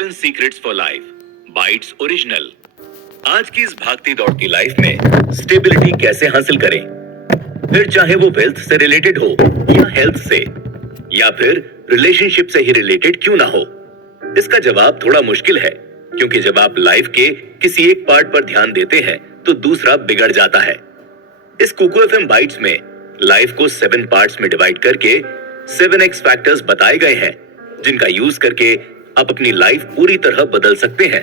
7 secrets for life, bytes original. आज की इस भागती दौड़ती लाइफ में स्टेबिलिटी कैसे हासिल करें, फिर चाहे वो वेल्थ से रिलेटेड हो या हेल्थ से या फिर रिलेशनशिप से ही रिलेटेड क्यों ना हो। इसका जवाब थोड़ा मुश्किल है, क्योंकि जब आप लाइफ के किसी एक पार्ट पर ध्यान देते हैं तो दूसरा बिगड़ जाता है। इस कुकू एफएम बाइट्स में लाइफ को 7 पार्ट्स में डिवाइड करके 7x फैक्टर्स बताए गए हैं, जिनका यूज करके आप अपनी लाइफ पूरी तरह बदल सकते हैं।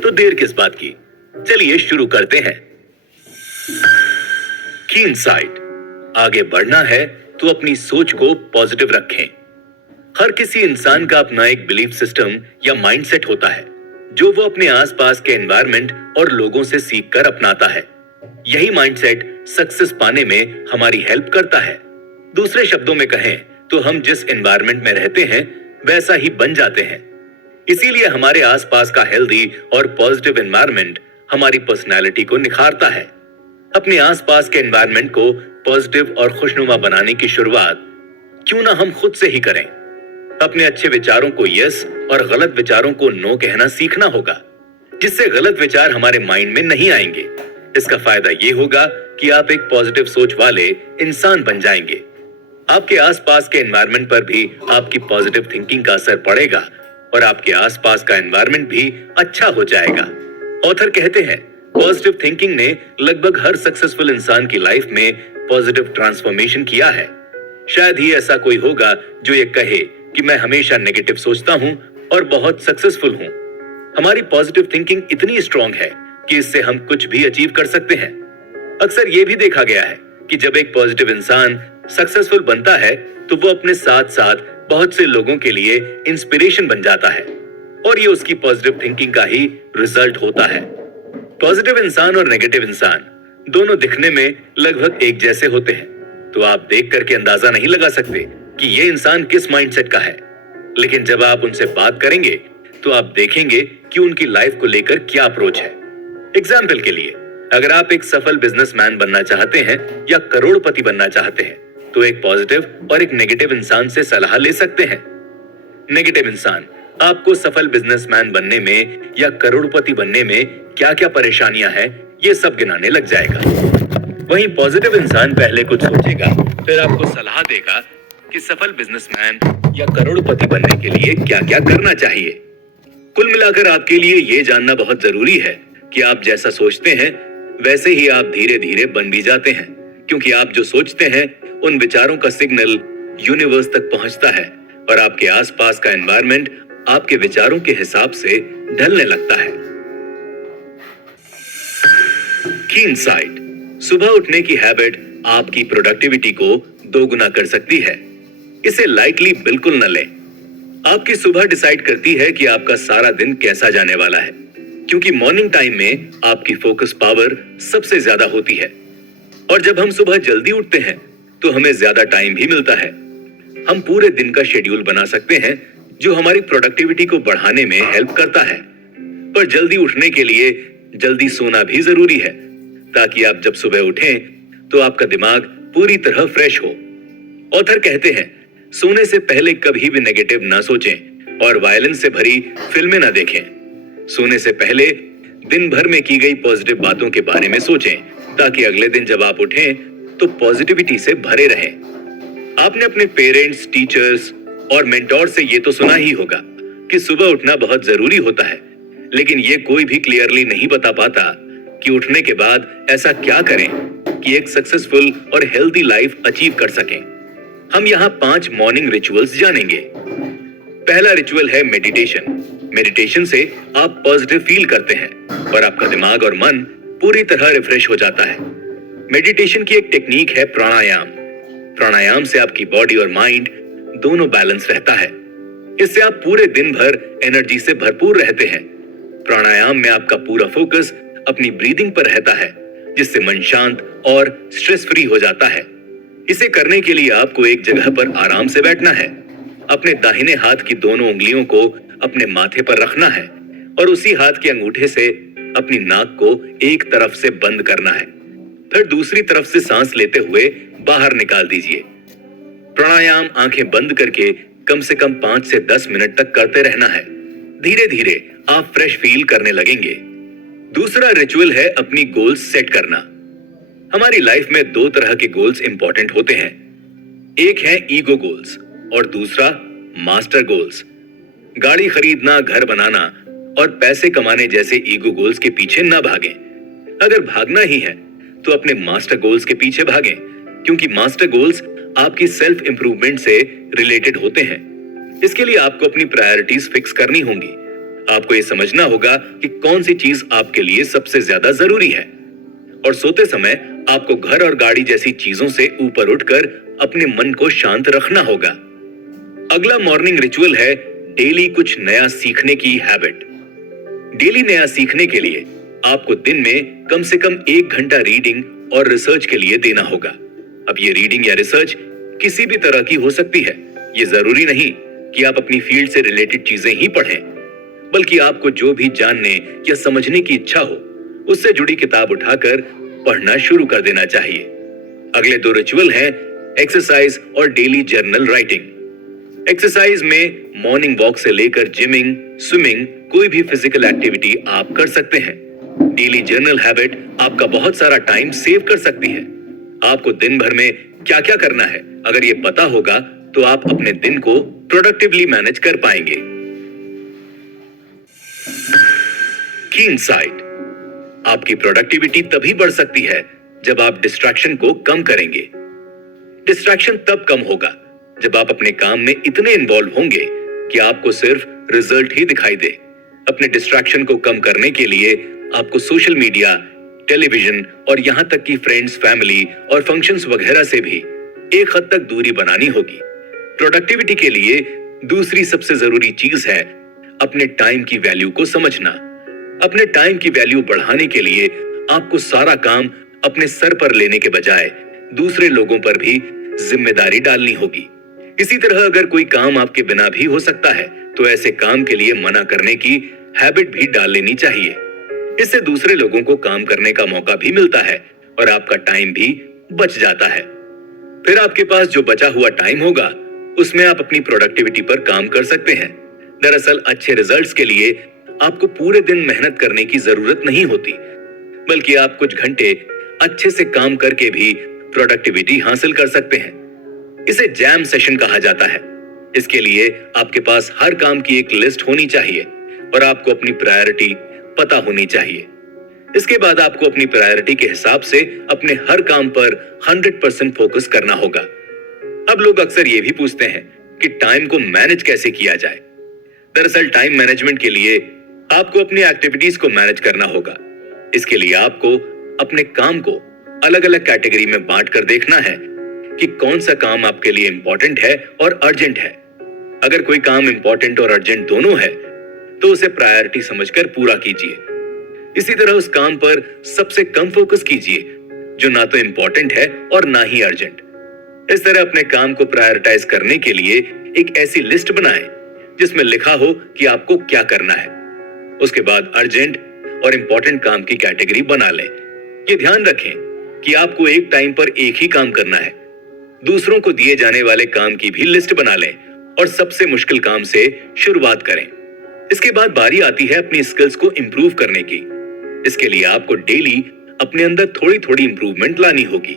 तो देर किस बात की, चलिए शुरू करते हैं। की इनसाइट, आगे बढ़ना है तो अपनी सोच को पॉजिटिव रखें। हर किसी इंसान का अपना एक बिलीफ सिस्टम या माइंडसेट होता है, जो वो अपने आसपास के एनवायरनमेंट और लोगों से सीखकर अपनाता है। यही माइंडसेट सक्सेस पाने में हमारी हेल्प करता है। दूसरे शब्दों में कहें तो हम जिस एनवायरनमेंट में रहते हैं वैसा ही बन जाते हैं। इसीलिए हमारे आसपास का हेल्दी और पॉजिटिव एनवायरनमेंट हमारी पर्सनैलिटी को निखारता है। अपने आसपास के एनवायरनमेंट को पॉजिटिव और खुशनुमा बनाने की शुरुआत क्यों ना हम खुद से ही करें। अपने अच्छे विचारों को यस और गलत विचारों को नो कहना सीखना होगा, जिससे गलत विचार हमारे माइंड में नहीं आएंगे। इसका फायदा ये होगा कि आप एक पॉजिटिव सोच वाले इंसान बन जाएंगे। आपके आसपास के एनवायरनमेंट पर भी आपकी पॉजिटिव थिंकिंग का असर पड़ेगा और आपके आसपास का एनवायरनमेंट भी अच्छा हो जाएगा। ऑथर कहते हैं, पॉजिटिव थिंकिंग ने लगभग हर सक्सेसफुल इंसान की लाइफ में पॉजिटिव ट्रांसफॉर्मेशन किया है। शायद ही ऐसा कोई होगा जो ये कहे कि मैं हमेशा नेगेटिव सोचता हूं और बहुत सक्सेसफुल हूं। हमारी पॉजिटिव थिंकिंग इतनी स्ट्रांग है कि इससे हम कुछ भी अचीव कर सकते हैं। अक्सर ये भी देखा गया है कि जब एक पॉजिटिव इंसान सक्सेसफुल बनता है तो वो अपने साथ साथ बहुत से लोगों के लिए इंस्पिरेशन बन जाता है, और ये उसकी पॉजिटिव थिंकिंग का ही रिजल्ट होता है। पॉजिटिव इंसान और नेगेटिव इंसान दोनों दिखने में लगभग एक जैसे होते हैं, तो आप देख करके अंदाजा नहीं लगा सकते कि ये इंसान किस माइंडसेट का है। लेकिन जब आप उनसे बात करेंगे तो आप देखेंगे कि उनकी लाइफ को लेकर क्या अप्रोच है। एग्जाम्पल के लिए, अगर आप एक सफल बिजनेसमैन बनना चाहते हैं या करोड़पति बनना चाहते हैं तो एक पॉजिटिव और एक नेगेटिव इंसान से सलाह ले सकते हैं। नेगेटिव इंसान आपको सफल बिजनेसमैन बनने में या करोड़पति बनने में क्या क्या परेशानियां हैं ये सब गिनाने लग जाएगा। वहीं पॉजिटिव इंसान पहले कुछ सोचेगा, फिर आपको सलाह देगा कि सफल बिजनेसमैन या करोड़पति बनने के लिए क्या क्या करना चाहिए। कुल मिलाकर आपके लिए यह जानना बहुत जरूरी है कि आप जैसा सोचते हैं वैसे ही आप धीरे धीरे बन भी जाते हैं, क्योंकि आप जो सोचते हैं उन विचारों का सिग्नल यूनिवर्स तक पहुंचता है और आपके आसपास का एनवायरनमेंट आपके विचारों के हिसाब से ढलने लगता है। की इनसाइट, सुबह उठने की हैबिट आपकी प्रोडक्टिविटी को दोगुना कर सकती है। इसे लाइटली बिल्कुल न लें। आपकी सुबह डिसाइड करती है कि आपका सारा दिन कैसा जाने वाला है, क्योंकि मॉर्निंग टाइम में आपकी फोकस पावर सबसे ज्यादा होती है। और जब हम सुबह जल्दी उठते हैं तो हमें ज्यादा टाइम भी मिलता है। हम पूरे दिन का शेड्यूल बना सकते हैं जो हमारी प्रोडक्टिविटी को बढ़ाने में हेल्प करता है। पर जल्दी उठने के लिए जल्दी सोना भी जरूरी है, ताकि आप जब सुबह उठें तो आपका दिमाग पूरी तरह फ्रेश हो। ऑथर कहते हैं, सोने से पहले कभी भी नेगेटिव ना सोचें और वायलेंस से भरी फिल्में ना देखें। सोने से पहले दिन भर में की गई पॉजिटिव बातों के बारे में सोचें, ताकि अगले दिन जब आप उठें तो पॉजिटिविटी से भरे रहें। आपने अपने पेरेंट्स, टीचर्स और मेंटोर से ये तो सुना ही होगा कि सुबह उठना बहुत जरूरी होता है, लेकिन ये कोई भी क्लियरली नहीं बता पाता कि उठने के बाद ऐसा क्या करें कि एक सक्सेसफुल और हेल्दी लाइफ अचीव कर सकें। हम यहाँ 5 मॉर्निंग रिचुअल्स जानेंगे। पहला रिचुअल है मेडिटेशन। मेडिटेशन से आप पॉजिटिव फील करते हैं और आपका दिमाग और मन पूरी तरह रिफ्रेश हो जाता है। मेडिटेशन की एक टेक्निक है प्राणायाम। प्राणायाम से आपकी बॉडी और माइंड दोनों बैलेंस रहता है। इससे आप पूरे दिन भर एनर्जी से भरपूर रहते हैं। प्राणायाम में आपका पूरा फोकस अपनी ब्रीदिंग पर रहता है, जिससे मन शांत और स्ट्रेस फ्री हो जाता है। इसे करने के लिए आपको एक जगह पर आराम से बैठना है। अपने दाहिने हाथ की दोनों उंगलियों को अपने माथे पर रखना है और उसी हाथ के अंगूठे से अपनी नाक को एक तरफ से बंद करना है, फिर दूसरी तरफ से सांस लेते हुए बाहर निकाल दीजिए। प्राणायाम आंखें बंद करके कम से कम 5 से 10 मिनट तक करते रहना है। धीरे धीरे आप फ्रेश फील करने लगेंगे। दूसरा रिचुअल है अपनी गोल्स सेट करना। हमारी लाइफ में दो तरह के गोल्स इंपॉर्टेंट होते हैं। एक है ईगो गोल्स और दूसरा मास्टर गोल्स। गाड़ी खरीदना, घर बनाना और पैसे कमाने जैसे ईगो गोल्स के पीछे ना भागें। अगर भागना ही है तो अपने मास्टर गोल्स के पीछे भागें, क्योंकि मास्टर गोल्स आपकी सेल्फ इंप्रूवमेंट से रिलेटेड होते हैं। इसके लिए आपको अपनी प्रायोरिटीज फिक्स करनी होंगी। आपको यह समझना होगा कि कौन सी चीज आपके लिए सबसे ज्यादा जरूरी है। और सोते समय आपको घर और गाड़ी जैसी चीजों से ऊपर उठकर अपने मन को शांत रखना होगा। अगला मॉर्निंग रिचुअल है डेली कुछ नया सीखने की हैबिट। डेली नया सीखने के लिए आपको दिन में कम से कम 1 घंटा रीडिंग और रिसर्च के लिए देना होगा। अब ये रीडिंग या रिसर्च किसी भी तरह की हो सकती है। ये जरूरी नहीं कि आप अपनी फील्ड से रिलेटेड चीजें ही पढ़ें, बल्कि आपको जो भी जानने या समझने की इच्छा हो उससे जुड़ी किताब उठाकर पढ़ना शुरू कर देना चाहिए। अगले 2 रिचुअल हैं एक्सरसाइज और डेली जर्नल राइटिंग। एक्सरसाइज में मॉर्निंग वॉक से लेकर जिमिंग, स्विमिंग, कोई भी फिजिकल एक्टिविटी आप कर सकते हैं। डेली जर्नल हैबिट आपका बहुत सारा टाइम सेव कर सकती है। आपको दिन भर में क्या क्या करना है, अगर ये पता होगा तो आप अपने दिन को प्रोडक्टिवली मैनेज कर पाएंगे। की इनसाइट, आपकी प्रोडक्टिविटी तभी बढ़ सकती है जब आप डिस्ट्रैक्शन को कम करेंगे। डिस्ट्रैक्शन तब कम होगा जब आप अपने काम में इतने इन्वॉल्व होंगे कि आपको सिर्फ रिजल्ट ही दिखाई दे। अपने डिस्ट्रैक्शन को कम करने के लिए आपको सोशल मीडिया, टेलीविजन और यहां तक कि फ्रेंड्स, फैमिली और फंक्शंस वगैरह से भी एक हद तक दूरी बनानी होगी। प्रोडक्टिविटी के लिए दूसरी सबसे जरूरी चीज है अपने टाइम की वैल्यू को समझना। अपने टाइम की वैल्यू बढ़ाने के लिए आपको सारा काम अपने सर पर लेने के बजाय दूसरे लोगों पर भी जिम्मेदारी डालनी होगी। इसी तरह अगर कोई काम आपके बिना भी हो सकता है तो ऐसे काम के लिए मना करने की हैबिट भी डाल लेनी चाहिए। इससे दूसरे लोगों को काम करने का मौका भी मिलता है और आपका टाइम भी बच जाता है। फिर आपके पास जो बचा हुआ टाइम होगा उसमें आप अपनी प्रोडक्टिविटी पर काम कर सकते हैं। दरअसल अच्छे रिजल्ट्स के लिए आपको पूरे दिन मेहनत करने की जरूरत नहीं होती, बल्कि आप कुछ घंटे अच्छे से काम करके भी प्रोडक्टिविटी हासिल कर सकते हैं। इसे जैम सेशन कहा जाता है। इसके लिए आपके पास हर काम की एक लिस्ट होनी चाहिए और आपको अपनी प्रायोरिटी पता होनी चाहिए। इसके बाद आपको अपनी प्रायोरिटी के हिसाब से अपने हर काम पर 100% फोकस करना होगा। अब लोग अक्सर ये भी पूछते हैं कि टाइम को मैनेज कैसे किया जाए। दरअसल टाइम मैनेजमेंट के लिए आपको अपनी एक्टिविटीज को मैनेज करना होगा। इसके लिए आपको अपने काम को अलग अलग कैटेगरी में बांट कर देखना है कि कौन सा काम आपके लिए इंपॉर्टेंट है और अर्जेंट है। अगर कोई काम इंपॉर्टेंट और अर्जेंट दोनों है तो उसे प्रायोरिटी समझकर पूरा कीजिए। इसी तरह उस काम पर सबसे कम फोकस कीजिए जो ना तो इंपॉर्टेंट है और ना ही अर्जेंट। इस तरह अपने काम को प्रायोरिटाइज करने के लिए एक ऐसी लिस्ट बनाएं जिसमें लिखा हो कि आपको क्या करना है। उसके बाद अर्जेंट और इंपॉर्टेंट काम की कैटेगरी बना लें। ये ध्यान रखें कि आपको एक टाइम पर एक ही काम करना है। दूसरों को दिए जाने वाले काम की भी लिस्ट बना लें और सबसे मुश्किल काम से शुरुआत करें। इसके बाद बारी आती है अपनी स्किल्स को इंप्रूव करने की। इसके लिए आपको डेली अपने अंदर थोड़ी थोड़ी इंप्रूवमेंट लानी होगी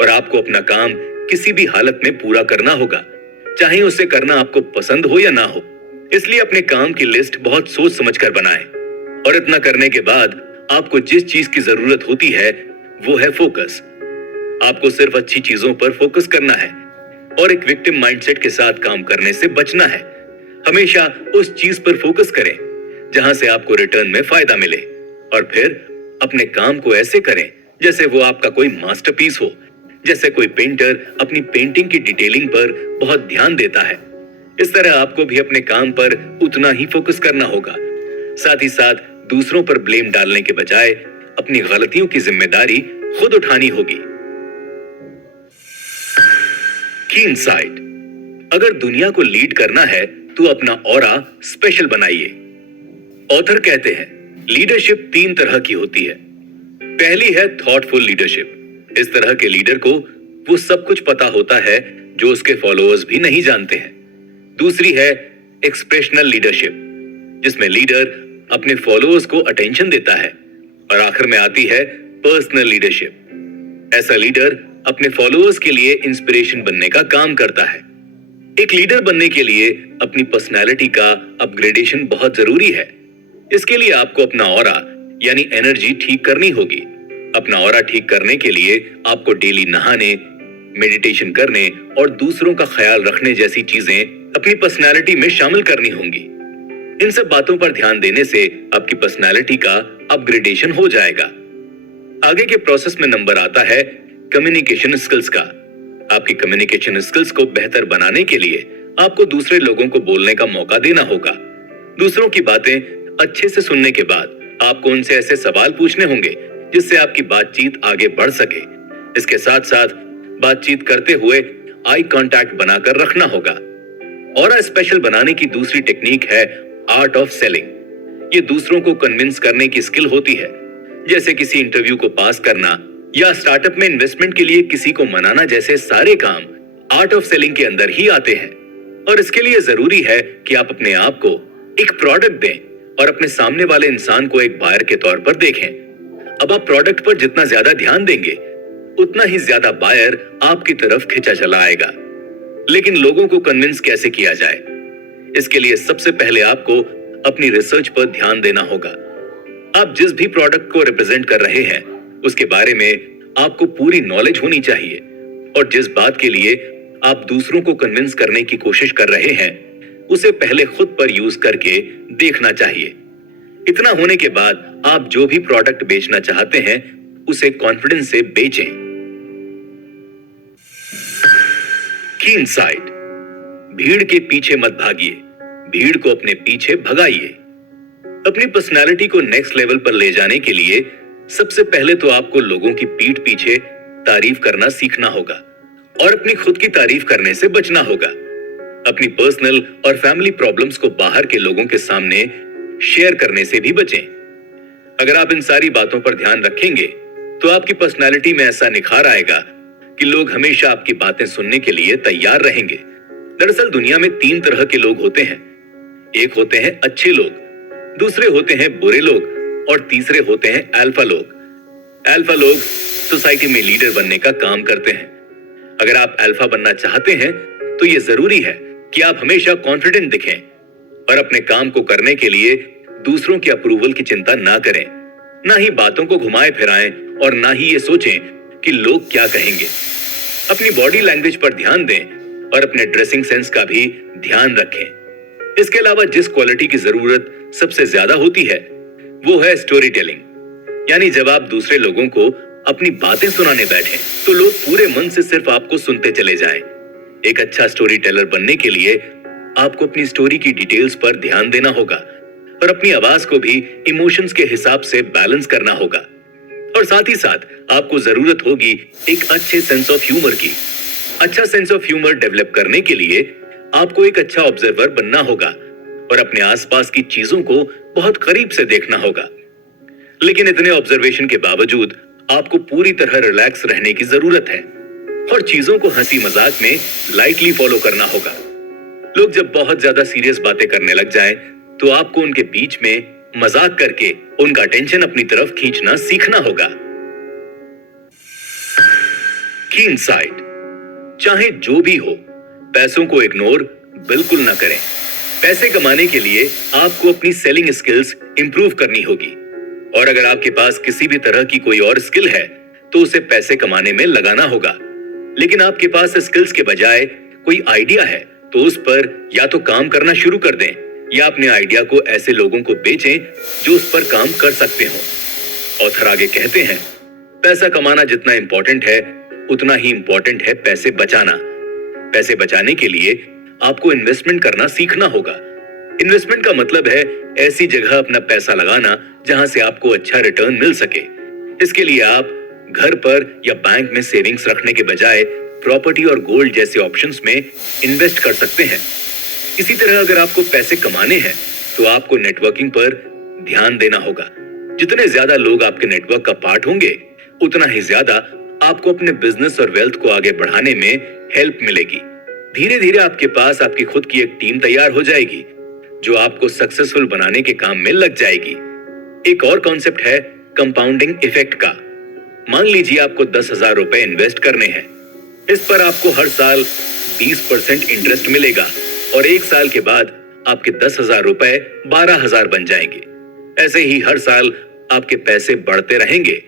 और आपको अपना काम किसी भी हालत में पूरा करना होगा, चाहे उसे करना आपको पसंद हो या ना हो। इसलिए अपने काम की लिस्ट बहुत सोच समझकर बनाएं और इतना करने के बाद आपको जिस चीज की जरूरत होती है वो है फोकस। आपको सिर्फ अच्छी चीजों पर फोकस करना है और एक विक्टिम माइंडसेट के साथ काम करने से बचना है। हमेशा उस चीज पर फोकस करें जहां से आपको रिटर्न में फायदा मिले और फिर अपने काम को ऐसे करें जैसे वो आपका कोई मास्टरपीस हो। जैसे कोई पेंटर अपनी पेंटिंग की डिटेलिंग पर बहुत ध्यान देता है, इस तरह आपको भी अपने काम पर उतना ही फोकस करना होगा। साथ ही साथ दूसरों पर ब्लेम डालने के बजाय अपनी गलतियों की जिम्मेदारी खुद उठानी होगी। की इनसाइट, अगर दुनिया को लीड करना है तो अपना ऑरा स्पेशल बनाइए। ऑथर कहते हैं लीडरशिप 3 तरह की होती है। पहली है थॉटफुल लीडरशिप। इस तरह के लीडर को वो सब कुछ पता होता है जो उसके फॉलोअर्स भी नहीं जानते हैं। दूसरी है एक्सप्रेशनल लीडरशिप। जिसमें लीडर अपने फॉलोअर्स को अटेंशन देता है। और आखिर में आती है पर्सनल लीडरशिप। ऐसा लीडर अपने फॉलोअर्स के लिए इंस्पिरेशन बनने का काम करता है। एक लीडर बनने के लिए अपनी पर्सनैलिटी का अपग्रेडेशन बहुत जरूरी है। इसके लिए आपको अपना ऑरा यानी एनर्जी ठीक करनी होगी। अपना ऑरा ठीक करने के लिए आपको डेली नहाने, मेडिटेशन करने और दूसरों का ख्याल रखने जैसी चीजें अपनी पर्सनैलिटी में शामिल करनी होंगी। इन सब बातों पर ध्यान देने से आपकी पर्सनैलिटी का अपग्रेडेशन हो जाएगा। आगे के प्रोसेस में नंबर आता है कम्युनिकेशन स्किल्स का। आपकी कम्युनिकेशन स्किल्स को बेहतर बनाने के लिए आपको दूसरे लोगों को बोलने का मौका देना होगा। दूसरों की बातें अच्छे से सुनने के बाद आपको उनसे ऐसे सवाल पूछने होंगे जिससे आपकी बातचीत आगे बढ़ सके। इसके साथ साथ बातचीत करते हुए आई कांटेक्ट बनाकर रखना होगा। ऑरा स्पेशल बनाने की दूसरी टेक्निक है आर्ट ऑफ सेलिंग। ये दूसरों को कन्विंस करने की स्किल होती है, जैसे किसी इंटरव्यू को पास करना या स्टार्टअप में इन्वेस्टमेंट के लिए किसी को मनाना जैसे सारे काम आर्ट ऑफ सेलिंग के अंदर ही आते हैं। और इसके लिए जरूरी है कि आप अपने आप को एक प्रोडक्ट दें और अपने सामने वाले इंसान को एक बायर के तौर पर देखें। अब आप प्रोडक्ट पर जितना ज्यादा ध्यान देंगे उतना ही ज्यादा बायर आपकी तरफ खिंचा चला आएगा। लेकिन लोगों को कन्विंस कैसे किया जाए? इसके लिए सबसे पहले आपको अपनी रिसर्च पर ध्यान देना होगा। आप जिस भी प्रोडक्ट को रिप्रेजेंट कर रहे हैं उसके बारे में आपको पूरी नॉलेज होनी चाहिए और जिस बात के लिए आप दूसरों को कन्विंस करने की कोशिश कर रहे हैं उसे पहले खुद पर यूज करके देखना चाहिए। इतना होने के बाद आप जो भी प्रोडक्ट बेचना चाहते हैं उसे कॉन्फिडेंस से बेचें। की इनसाइट, भीड़ के पीछे मत भागिए, भीड़ को अपने पीछे भगाइए। अपनी पर्सनालिटी को नेक्स्ट लेवल पर ले जाने के लिए सबसे पहले तो आपको लोगों की पीठ पीछे तारीफ करना सीखना होगा और अपनी खुद की तारीफ करने से बचना होगा। अपनी पर्सनल और फैमिली प्रॉब्लम्स को बाहर के लोगों के सामने शेयर करने से भी बचें। अगर आप इन सारी बातों पर ध्यान रखेंगे तो आपकी पर्सनालिटी में ऐसा निखार आएगा कि लोग हमेशा आपकी बातें सुनने के लिए तैयार रहेंगे। दरअसल दुनिया में 3 तरह के लोग होते हैं। एक होते हैं अच्छे लोग, दूसरे होते हैं बुरे लोग और तीसरे होते हैं अल्फा लोग। अल्फा लोग सोसाइटी में लीडर बनने का काम करते हैं। अगर आप अल्फा बनना चाहते हैं तो यह जरूरी है कि आप हमेशा कॉन्फिडेंट दिखें और अपने काम को करने के लिए दूसरों की अप्रूवल की चिंता ना करें, ना ही बातों को घुमाए फिराएं और ना ही ये सोचें कि लोग क्या कहेंगे। अपनी बॉडी लैंग्वेज पर ध्यान दें और अपने ड्रेसिंग सेंस का भी ध्यान रखें। इसके अलावा जिस क्वालिटी की जरूरत सबसे ज्यादा होती है वो है स्टोरी टेलिंग। यानी जब आप दूसरे लोगों को अपनी बातें सुनाने बैठे तो लोग पूरे मन से सिर्फ आपको सुनते चले जाएं। एक अच्छा स्टोरी टेलर बनने के लिए आपको अपनी स्टोरी की डिटेल्स पर ध्यान देना होगा और अपनी आवाज को भी इमोशंस के हिसाब से बैलेंस करना होगा। और साथ ही साथ आपको जरूरत होगी एक अच्छे सेंस ऑफ ह्यूमर की। अच्छा सेंस ऑफ ह्यूमर डेवलप करने के लिए आपको एक अच्छा ऑब्जर्वर बनना होगा और अपने आसपास की चीजों को बहुत करीब से देखना होगा। लेकिन इतने ऑब्जर्वेशन के बावजूद आपको पूरी तरह रिलैक्स रहने की जरूरत है और चीजों को हंसी मजाक में लाइटली फॉलो करना होगा। लोग जब बहुत ज्यादा सीरियस बातें करने लग जाएं, तो आपको उनके बीच में मजाक करके उनका अटेंशन अपनी तरफ खींचना सीखना होगा। की इनसाइट, चाहे जो भी हो, पैसों को इग्नोर बिल्कुल ना करें। पैसे कमाने के लिए आपको अपनी सेलिंग स्किल्स इंप्रूव करनी होगी और अगर आपके पास किसी भी तरह की कोई और स्किल है तो उसे पैसे कमाने में लगाना होगा। लेकिन आपके पास स्किल्स के बजाय कोई आइडिया है तो उस पर या तो काम करना शुरू कर दें या अपने आइडिया को ऐसे लोगों को बेचें जो उस पर काम कर सकते हो। ऑथर आगे कहते हैं, पैसा कमाना जितना इंपॉर्टेंट है उतना ही इंपॉर्टेंट है पैसे बचाना। पैसे बचाने के लिए आपको इन्वेस्टमेंट करना सीखना होगा। इन्वेस्टमेंट का मतलब है ऐसी जगह अपना पैसा लगाना जहां से आपको अच्छा रिटर्न मिल सके। इसके लिए आप घर पर या बैंक में सेविंग्स रखने के बजाय प्रॉपर्टी और गोल्ड जैसे ऑप्शंस में इन्वेस्ट कर सकते हैं। इसी तरह अगर आपको पैसे कमाने हैं तो आपको नेटवर्किंग पर ध्यान देना होगा। जितने ज्यादा लोग आपके नेटवर्क का पार्ट होंगे उतना ही ज्यादा आपको अपने बिजनेस और वेल्थ को आगे बढ़ाने में हेल्प मिलेगी। धीरे धीरे आपके पास आपकी खुद की एक टीम तैयार हो जाएगी जो आपको सक्सेसफुल बनाने के काम में लग जाएगी। एक और कॉन्सेप्ट है कंपाउंडिंग इफेक्ट का। मान लीजिए आपको 10,000 रुपए इन्वेस्ट करने हैं। इस पर आपको हर साल 20% इंटरेस्ट मिलेगा और एक साल के बाद आपके 10,000 रुपए 12,000 बन जाएंगे। ऐसे ही हर साल आपके पैसे बढ़ते रहेंगे।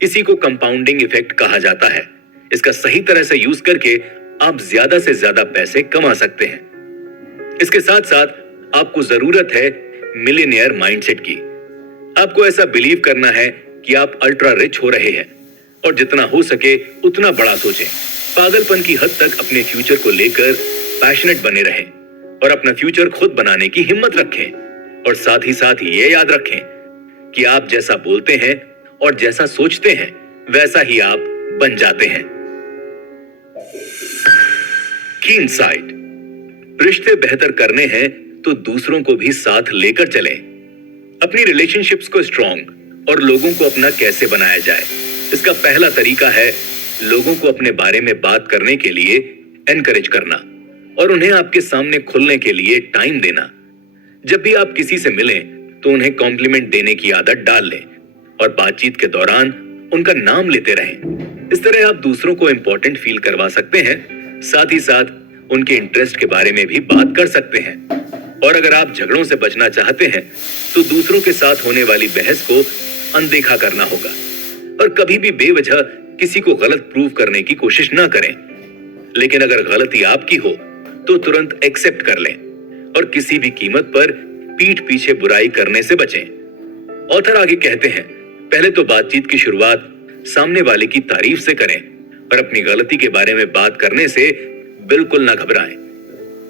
इसी को कंपाउंडिंग इफेक्ट कहा जाता है। इसका सही तरह से यूज करके आप ज्यादा से ज्यादा पैसे कमा सकते हैं। इसके साथ साथ आपको जरूरत है मिलियनियर माइंडसेट की। आपको ऐसा बिलीव करना है कि आप अल्ट्रा रिच हो रहे हैं और जितना हो सके उतना बड़ा सोचें। पागलपन की हद तक अपने फ्यूचर को लेकर पैशनेट बने रहें और अपना फ्यूचर खुद बनाने की हिम्मत रखें। और साथ ही साथ ये याद रखें कि आप जैसा बोलते हैं और जैसा सोचते हैं वैसा ही आप बन जाते हैं। की इनसाइट, रिश्ते बेहतर करने हैं तो दूसरों को भी साथ लेकर चलें। अपनी रिलेशनशिप्स को स्ट्रॉन्ग और लोगों को अपना कैसे बनाया जाए, इसका पहला तरीका है लोगों को अपने बारे में बात करने के लिए एनकरेज करना और उन्हें आपके सामने खुलने के लिए टाइम देना। जब भी आप किसी से मिलें तो उन्हें कॉम्प्लीमेंट देने की आदत डाल लें और बातचीत के दौरान उनका नाम लेते रहें। इस तरह आप दूसरों को इंपॉर्टेंट फील करवा सकते हैं, साथ ही साथ उनके इंटरेस्ट के बारे में भी बात कर सकते हैं। और अगर आप झगड़ों से बचना चाहते हैं तो दूसरों के साथ होने वाली बहस को अनदेखा करना होगा और कभी भी बेवजह किसी को गलत प्रूव करने की कोशिश ना करें। लेकिन अगर गलती आपकी हो तो तुरंत एक्सेप्ट कर लें और किसी भी कीमत पर पीठ पीछे बुराई करने से बचें। ऑथर आगे कहते हैं, पहले तो बातचीत की शुरुआत सामने वाले की तारीफ से करें और अपनी गलती के बारे में बात करने से बिल्कुल ना घबराएं।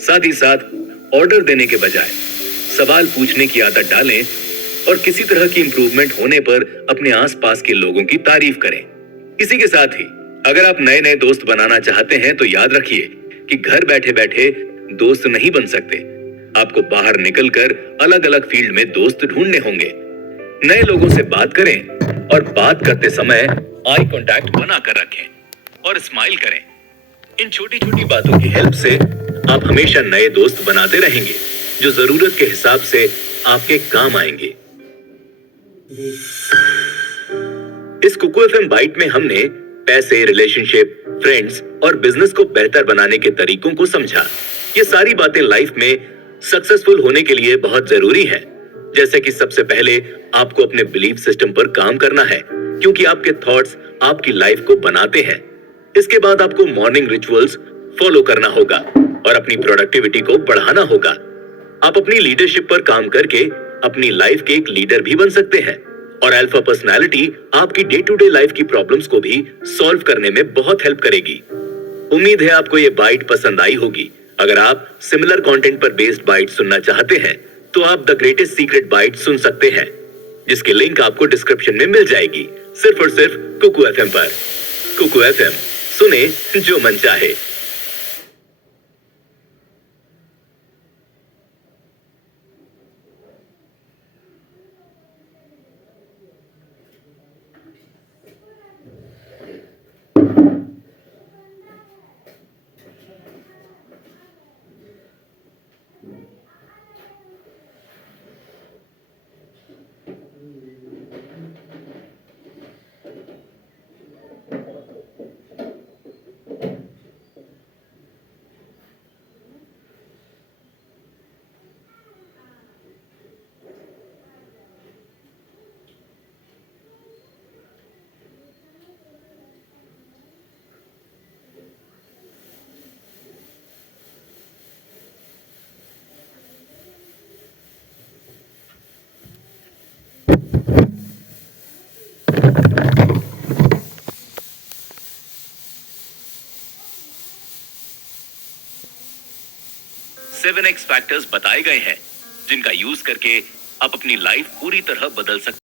साथ ही साथ ऑर्डर देने के बजाय सवाल पूछने की आदत डालें और किसी तरह की इंप्रूवमेंट होने पर अपने आसपास के लोगों की तारीफ करें। इसी के साथ ही अगर आप नए नए दोस्त बनाना चाहते हैं तो याद रखिए कि घर बैठे बैठे दोस्त नहीं बन सकते। आपको बाहर निकलकर अलग अलग फील्ड में दोस्त ढूंढने होंगे। नए लोगों से बात करें और बात करते समय आई कांटेक्ट बनाकर रखें और स्माइल करें। इन छोटी छोटी बातों की हेल्प से आप हमेशा नए दोस्त बनाते रहेंगे जो जरूरत के हिसाब से आपके काम आएंगे। इस कुकू एफएम बाइट में हमने पैसे, रिलेशनशिप, फ्रेंड्स और बिजनेस को बेहतर बनाने के तरीकों को समझा। ये सारी बातें लाइफ में सक्सेसफुल होने के लिए बहुत जरूरी है। जैसे कि सबसे पहले आपको अपने बिलीफ सिस्टम पर काम करना है, क्योंकि आपके थॉट्स आपकी लाइफ को बनाते हैं। इसके बाद आपको मॉर्निंग रिचुअल्स फॉलो करना होगा और अपनी प्रोडक्टिविटी को बढ़ाना होगा। आप अपनी लीडरशिप पर काम करके अपनी लाइफ के एक लीडर भी बन सकते हैं और अल्फा पर्सनालिटी आपकी डे टू डे लाइफ की प्रॉब्लम्स को भी सॉल्व करने में बहुत हेल्प करेगी। उम्मीद है आपको ये बाइट पसंद आई होगी। अगर आप सिमिलर कंटेंट पर बेस्ड बाइट सुनना चाहते हैं तो आप द ग्रेटेस्ट सीक्रेट बाइट सुन सकते हैं, जिसकी लिंक आपको डिस्क्रिप्शन में मिल जाएगी, सिर्फ और सिर्फ कुकू एफएम पर। कुकू एफएम, सुने जो मन चाहे। सेवन एक्स फैक्टर्स बताए गए हैं जिनका यूज करके आप अपनी लाइफ पूरी तरह बदल सकते हैं।